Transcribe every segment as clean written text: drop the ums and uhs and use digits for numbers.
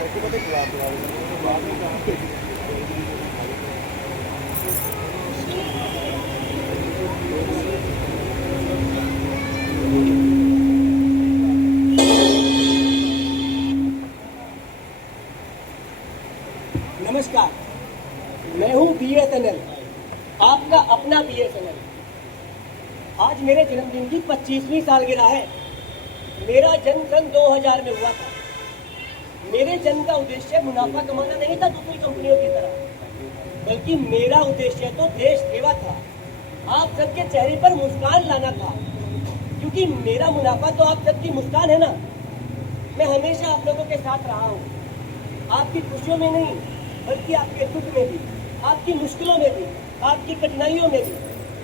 नमस्कार, मैं हूँ BSNL, आपका अपना BSNL। आज मेरे जन्मदिन की 25वीं सालगिरह है। मेरा जन्म सन 2000 में हुआ था। मेरे जन्म का उद्देश्य मुनाफा कमाना नहीं था दूसरी कंपनियों की तरह, बल्कि मेरा उद्देश्य तो देश सेवा था। आप सबके चेहरे पर मुस्कान लाना था, क्योंकि मेरा मुनाफा तो आप सबकी मुस्कान है ना। मैं हमेशा आप लोगों के साथ रहा हूँ, आपकी खुशियों में नहीं बल्कि आपके दुख में भी, आपकी मुश्किलों में भी, आपकी कठिनाइयों में भी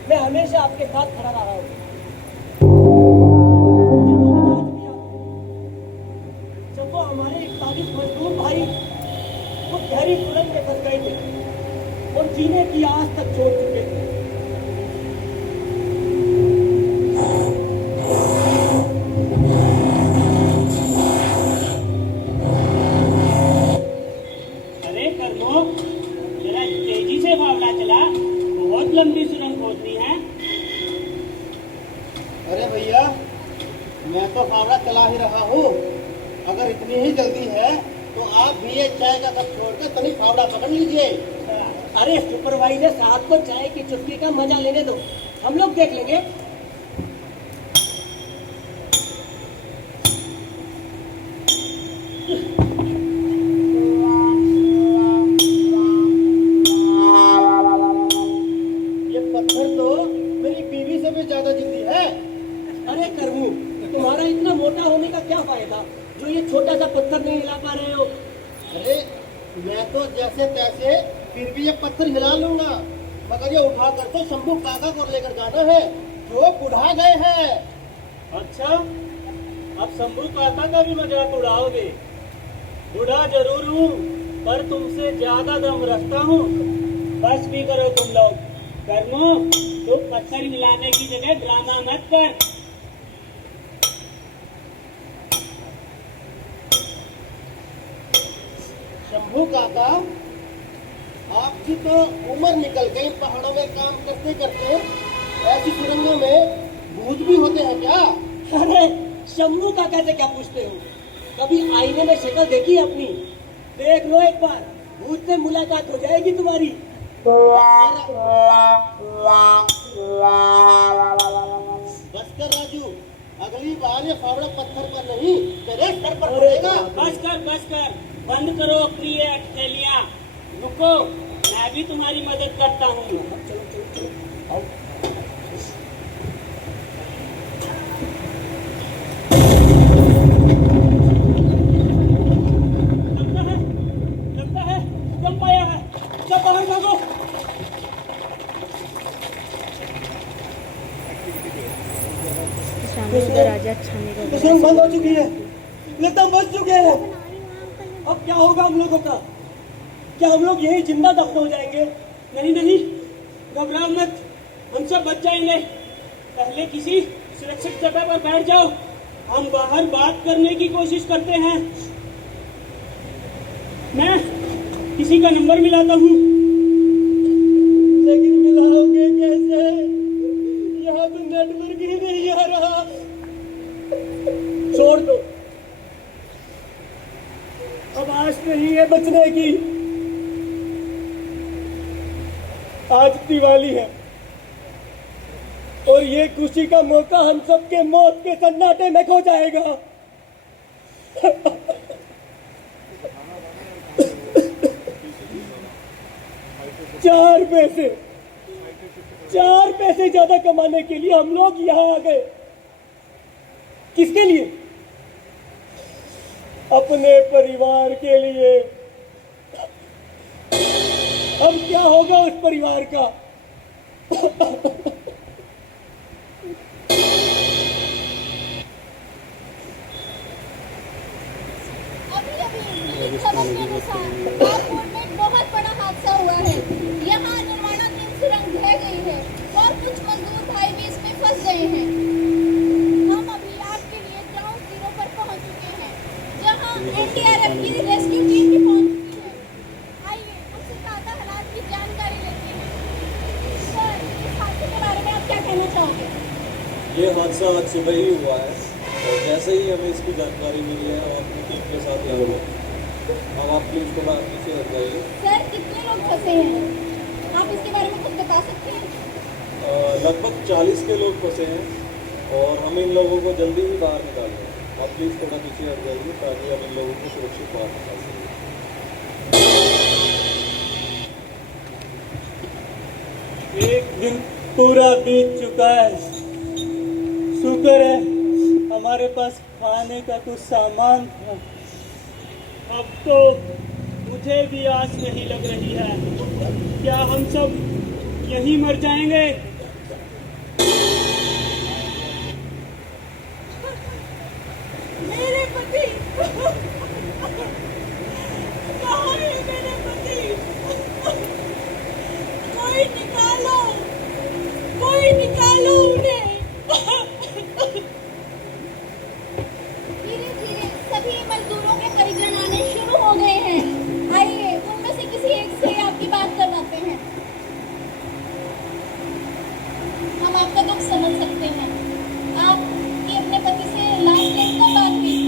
मैं हमेशा आपके साथ खड़ा रहा हूँ। जब वो हमारे 41 मजदूर भाई वो गहरी सुरंग में फंस गए थे और जीने की आस तक छोड़ चुके थे, लंबी सुरंग खोदनी है। अरे भैया, मैं तो फावड़ा चला ही रहा हूँ। अगर इतनी ही जल्दी है तो आप भी ये चाय का कप छोड़कर तनी फावड़ा पकड़ लीजिए। अरे सुपरवाइजर साहब को चाय की चुस्की का मजा लेने दो, हम लोग देख लेंगे। अरे करमू, तुम्हारा इतना मोटा होने का क्या फायदा जो ये छोटा सा पत्थर नहीं हिला पा रहे हो? अरे मैं तो जैसे तैसे फिर भी ये पत्थर हिला लूंगा, मगर ये उठा कर तो शंभू काका को लेकर जाना है जो बुढ़ा गए हैं। अच्छा, अब शंभू काका का भी मजाक उड़ाओगे? बुढ़ा जरूर हूँ, पर तुमसे ज्यादा दम रखता हूँ। बस भी करो तुम लोग। करमू, तो पत्थर हिलाने की जगह ड्रामा मत कर। शंभू काका, आपकी तो उम्र निकल गई पहाड़ों में काम करते करते। ऐसी सुरंगों में भूत भी होते हैं क्या? अरे शंभू काका से क्या पूछते हो? कभी आईने में शक्ल देखी अपनी? देख लो एक बार, भूत से मुलाकात हो जाएगी तुम्हारी। बस कर राजू, अगली बार ये फावड़ा पत्थर पर नहीं तेरे सर पर पड़ेगा। बस कर, बंद करो अपनी ये अटखेलियां। रुको, मैं भी तुम्हारी मदद करता हूँ। चलो चलो चलो आओ। लगता है जम पाया है। सब बाहर भागो। सुरंग बंद हो चुकी है, एकदम बच चुके हैं। अब क्या होगा हम लोगों का? क्या हम लोग यही जिंदा दफन हो जाएंगे? नहीं, घबराओ मत, हम सब बच जाएंगे। पहले किसी सुरक्षित जगह पर बैठ जाओ, हम बाहर बात करने की कोशिश करते हैं। मैं किसी का नंबर मिलाता हूँ। लेकिन मिलाओगे कैसे? यहाँ तो नेटवर्क ही नहीं आ रहा। छोड़ दो, अब आश नहीं है बचने की। आज दिवाली है और ये खुशी का मौका हम सबके मौत के सन्नाटे में खो जाएगा। चार पैसे ज्यादा कमाने के लिए हम लोग यहाँ आ गए। किसके लिए? अपने परिवार के लिए। अब क्या होगा उस परिवार का? अभी खबर के अनुसार एयरपोर्ट में एक बहुत बड़ा हादसा हुआ है। यहाँ निर्माणाधीन सुरंग ढह गई है और कुछ मजदूर भाई भी इसमें फंस गए हैं। हम अभी आपके लिए ग्राउंड जीरो पर पहुँच चुके हैं, जहाँ NDRF की रेस्क्यू ये हादसा आज सुबह ही हुआ है और जैसे ही हमें इसकी जानकारी मिली है हम अपनी टीम के साथ यहाँ पर। अब आप प्लीज़ थोड़ा पीछे हट जाइए। सर कितने लोग फंसे हैं, आप इसके बारे में कुछ बता सकते हैं? लगभग 40 के लोग फंसे हैं और हम इन लोगों को जल्दी ही बाहर निकाल रहे हैं। आप प्लीज़ थोड़ा पीछे हट जाइए ताकि हम इन लोगों को सुरक्षित बाहर निकाल सकें। एक दिन पूरा बीत चुका है। शुक्र है हमारे पास खाने का कुछ सामान था। अब तो मुझे भी आस नहीं लग रही है, क्या हम सब यहीं मर जाएंगे? मेरे पति कहाँ है? मेरे पति कोई निकालो उन्हें। धीरे धीरे सभी मजदूरों के परिजन आने शुरू हो गए हैं। आइए उनमें से किसी एक से आपकी बात करवाते हैं। हम आपका दुख समझ सकते हैं। आपकी अपने पति से लास्ट टाइम कब बात हुई थी?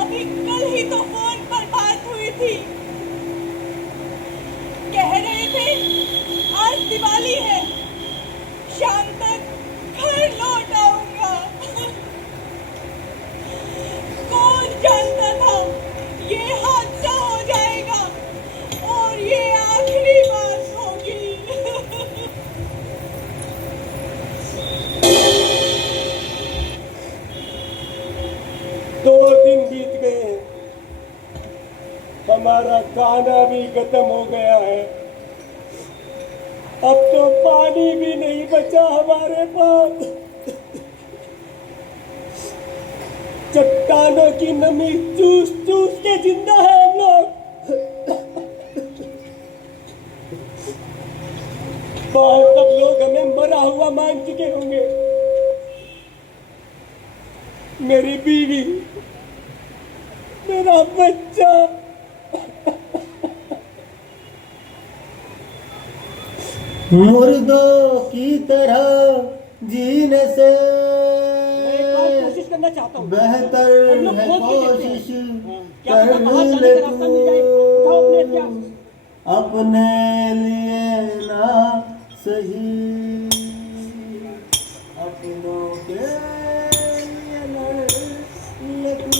अभी कल ही तो फोन पर बात हुई थी। कह रहे थे आज दिवाली है, शाम तक घर लौट आऊंगा। कौन जानता था ये हादसा हो जाएगा और ये आखिरी बात होगी। 2 दिन बीत गए हैं, हमारा खाना भी खत्म हो गया है, अब तो पानी भी नहीं बचा हमारे पास। चट्टानों की नमी चूस चूस के जिंदा है हम लोग। बहुत तक लोग हमें मरा हुआ मान चुके होंगे। मेरी बीवी, मेरा बच्चा, मुर्दों की तरह जीने से मैं एक बार कोशिश करना चाहता हूँ। बेहतर हम लोग है खोद के देखते हैं। कोशिश क्या पता कर बाहर जाने ले का रास्ता मिल जाए। उठाओ अपने हथियार। तू अपने लिए ना सही, अपनों के लिए लड़ ले तू।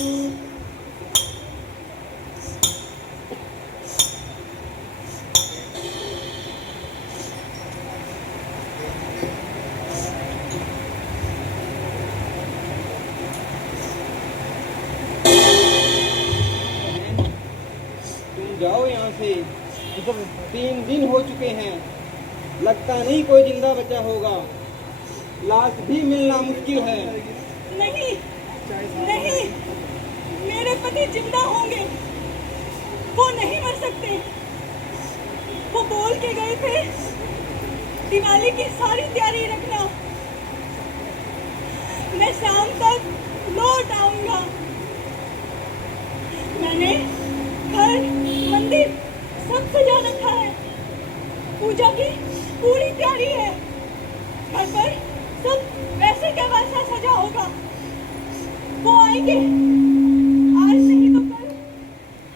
तुम जाओ यहाँ से। 3 दिन हो चुके हैं, लगता नहीं कोई जिंदा बचा होगा। लाश भी मिलना मुश्किल है। नहीं नहीं, मेरे पति जिंदा होंगे, वो नहीं मर सकते। वो बोल के गए थे दिवाली की सारी तैयारी रखना, मैं शाम तक लौट आऊंगा। मैंने घर मंदिर सब सजा रखा है, पूजा की पूरी तैयारी है। घर पर सब वैसे का वैसा सजा होगा। वो आएंगे, आज नहीं तो कल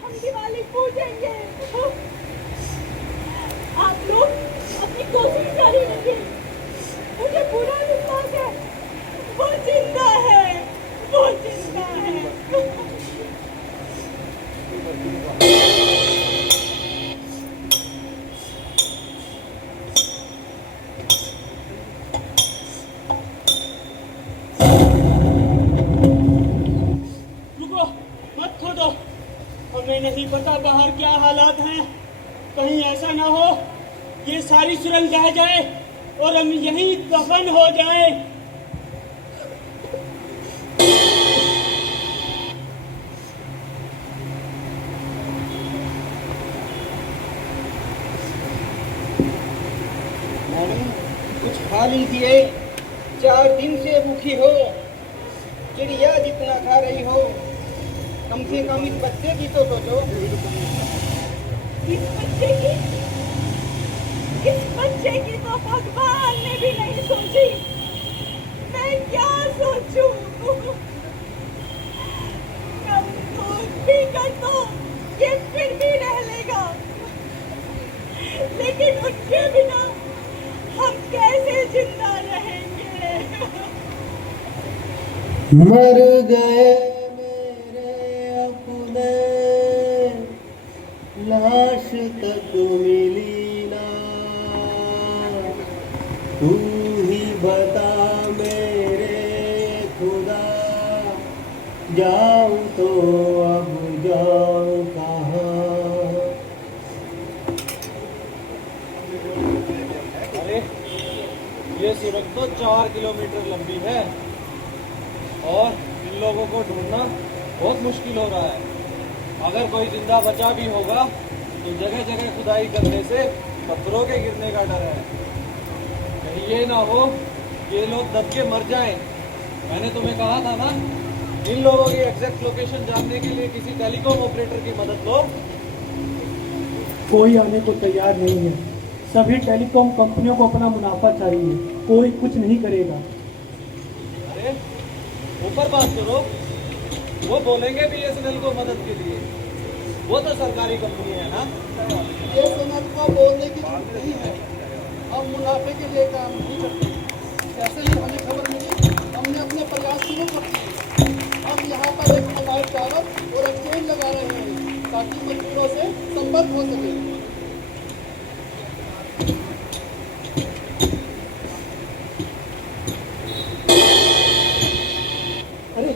हम दिवाली पूजेंगे। आप लोग अपनी कोशिश जारी रखिए, मुझे पूरा विश्वास है वो जिंदा है, वो जिंदा है। रुको, मत खोदो। हमें नहीं पता बाहर क्या हालात हैं। कहीं ऐसा ना हो ये सारी सुरंग बह जाए और हम यहीं दफन हो जाए। मैडम कुछ खा लीजिए। 4 दिन से भूखी हो, चिड़िया जितना खा रही हो, कम से कम इस बच्चे की तो सोचो। इस बच्चे की इस बच्चे की तो भगवान ने भी नहीं सोची। मैं क्या सोचूं? कम दूध पीकर तो ये फिर भी रह लेगा, लेकिन उनके बिना हम कैसे जिंदा रहेंगे? मर गए मेरे अपने, लाश तक मिली ना, तू ही बता मेरे खुदा, जाऊं तो अब जाऊं कहाँ? अरे ये सुरंग तो 4 किलोमीटर लंबी है और इन लोगों को ढूंढना बहुत मुश्किल हो रहा है। अगर कोई जिंदा बचा भी होगा तो जगह जगह खुदाई करने से पत्थरों के गिरने का डर है। कहीं ये ना हो कि ये लोग दब के मर जाएं। मैंने तुम्हें कहा था ना, इन लोगों की एग्जैक्ट लोकेशन जानने के लिए किसी टेलीकॉम ऑपरेटर की मदद लो। कोई आने को तैयार नहीं है। सभी टेलीकॉम कंपनियों को अपना मुनाफा चाहिए, कोई कुछ नहीं करेगा। अरे ऊपर बात करो, वो बोलेंगे BSNL को मदद के लिए, वो तो सरकारी कंपनी है ना। ये सोनल को बोलने की जरूरत नहीं है, अब मुनाफे के लिए काम नहीं करते। जैसे ही हमें खबर मिली हमने अपने प्रयास शुरू कर दिए। हम यहाँ पर एक मोबाइल टावर और एक्सचेंज लगा रहे हैं ताकि मजदूरों से संपर्क हो सके। अरे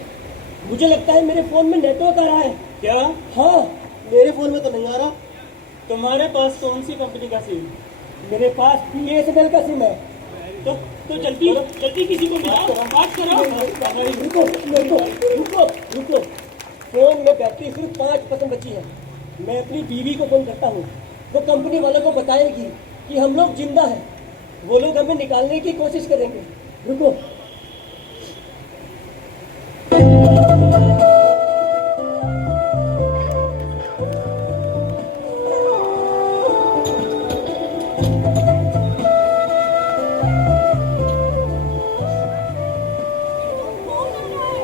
मुझे लगता है मेरे फोन में नेटवर्क आ रहा है। क्या हाँ, मेरे फोन में तो नहीं आ रहा। तुम्हारे पास कौन सी कंपनी का सिम? मेरे पास BSNL का सिम है। तो जल्दी जल्दी किसी को मिलाओ, बात करो। रुको रुको रुको रुको, फोन में बैटरी सिर्फ 5% बची है। मैं अपनी बीवी को फोन करता हूँ, वो कंपनी वालों को बताएगी कि हम लोग जिंदा हैं। वो लोग हमें निकालने की कोशिश करेंगे। रुको। फोन आ रहा है,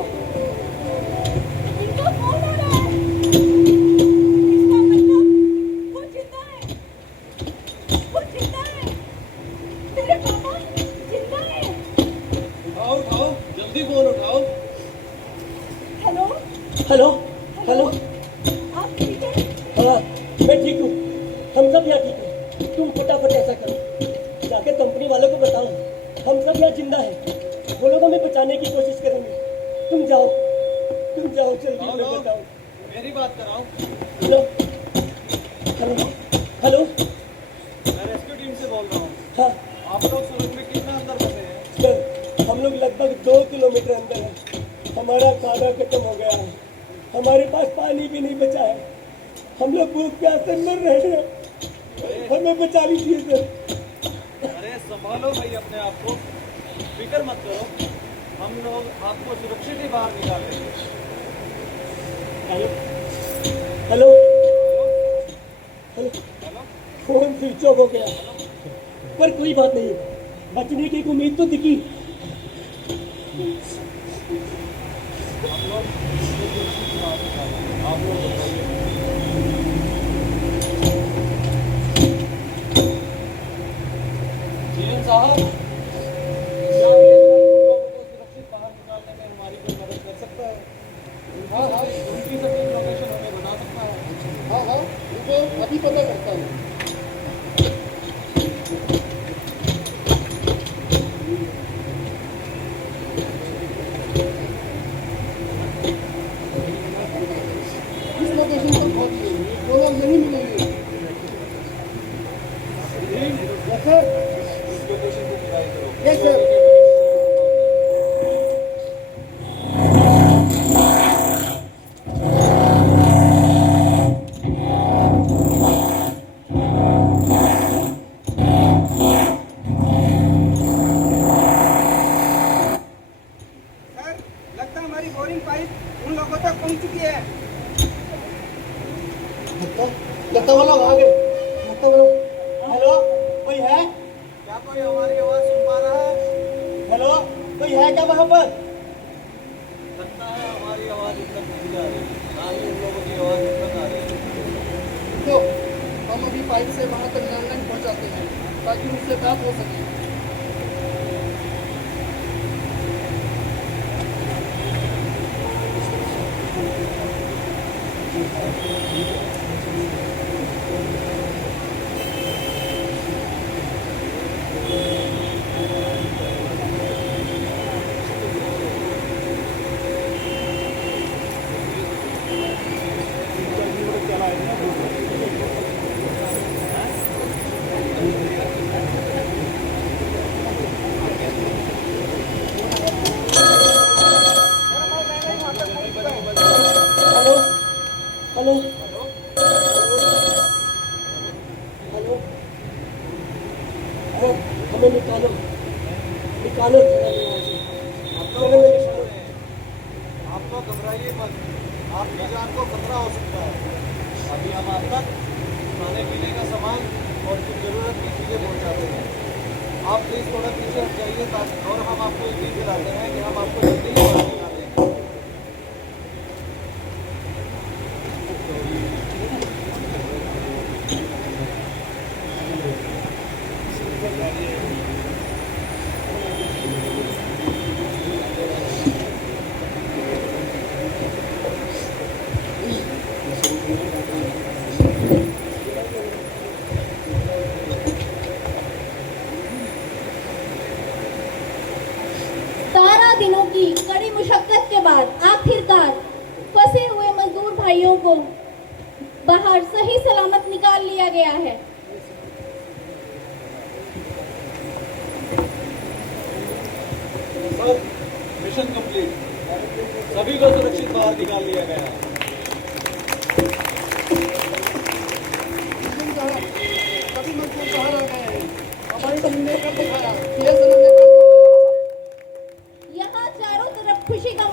इनका फोन आ रहा है। इसका मतलब वो जिंदा है, वो जिंदा है। मेरे पापा जिंदा है। उठाओ उठाओ, जल्दी फोन उठाओ। Hello hello hello. आप ठीक है? हाँ, मैं ठीक हूँ। हम सब यहाँ ठीक हैं। तुम फटाफट ऐसा करो, जाके कंपनी वालों को बताओ हम सब यहाँ जिंदा हैं। वो लोग हमें बचाने की कोशिश करेंगे। तुम जाओ जल्दी आओ, में आओ। बताओ। मेरी बात कराओ। Hello hello hello. मैं रेस्क्यू टीम से बोल रहा हूँ। हाँ आप लोग सुरंग में कितना अंदर फंसे हैं? सर, हम लोग लगभग 2 किलोमीटर अंदर हैं। हमारा खाना खत्म हो गया है, हमारे पास पानी भी नहीं बचा है। हम लोग भूख प्यास से मर रहे हैं, हमें बचा लीजिए सर। अरे संभालो भाई अपने आप को, फिक्र मत करो, हम लोग आपको सुरक्षित ही बाहर निकालेंगे। Hello hello hello. Phone switch off हो गया, पर कोई बात नहीं, बचने की एक उम्मीद तो दिखी। आप लोग बताइए। जीएम साहब, क्या ये लोगों को सुरक्षित बाहर निकालने में हमारी कोई मदद कर सकता है? हाँ हाँ उनकी सटीक लोकेशन हमें बता सकता है? हाँ हाँ, रुको अभी पता करता हूँ। इस लोकेशन पर पहुँचिए, वो लोग नहीं मिलेंगे। Yes sir. इस लोकेशन को ट्राई करो। Yes sir. सर, लगता है हमारी बोरिंग पाइप उन लोगों तक पहुंच चुकी है। लगता वो लोग आ गए। लगता वो लोग। हेलो कोई है? क्या कोई हमारी आवाज सुन पा रहा है? हेलो, कोई है क्या वहाँ पर? लगता है हमारी आवाज इन तक नहीं जा रही, ना ही उन लोगों की आवाज इन तक आ रही है। तो हम अभी पाइप से वहाँ तक लैंडलाइन पहुँचाते हैं ताकि उनसे बात हो सके। हेलो, हेलो, हेलो, हमें निकालो, निकालो चलो यहाँ से। चलो मेरे साथ। आप तो घबराइए मत, आपकी जान को खतरा हो सकता है। अभी हम आप तक खाने पीने का सामान और कुछ जरूरत की चीजें पहुंचाते हैं। आप प्लीज थोड़ा पीछे हट जाइए ताकि और हम आपको यकीन दिलाते हैं कि हम आपको जल्दी ही बाहर निकालेंगे। दिनों की कड़ी मुशक्कत के बाद आखिरकार फंसे हुए मजदूर भाइयों को बाहर सही सलामत निकाल लिया गया है। सर, मिशन कंप्लीट, सभी को सुरक्षित बाहर निकाल लिया गया है। सभी मजदूर बाहर आ गए हैं। हमारी टीम ने कर दिखाया। ये सनम ने कर दिखाया। यहाँ चारों तरफ खुशी का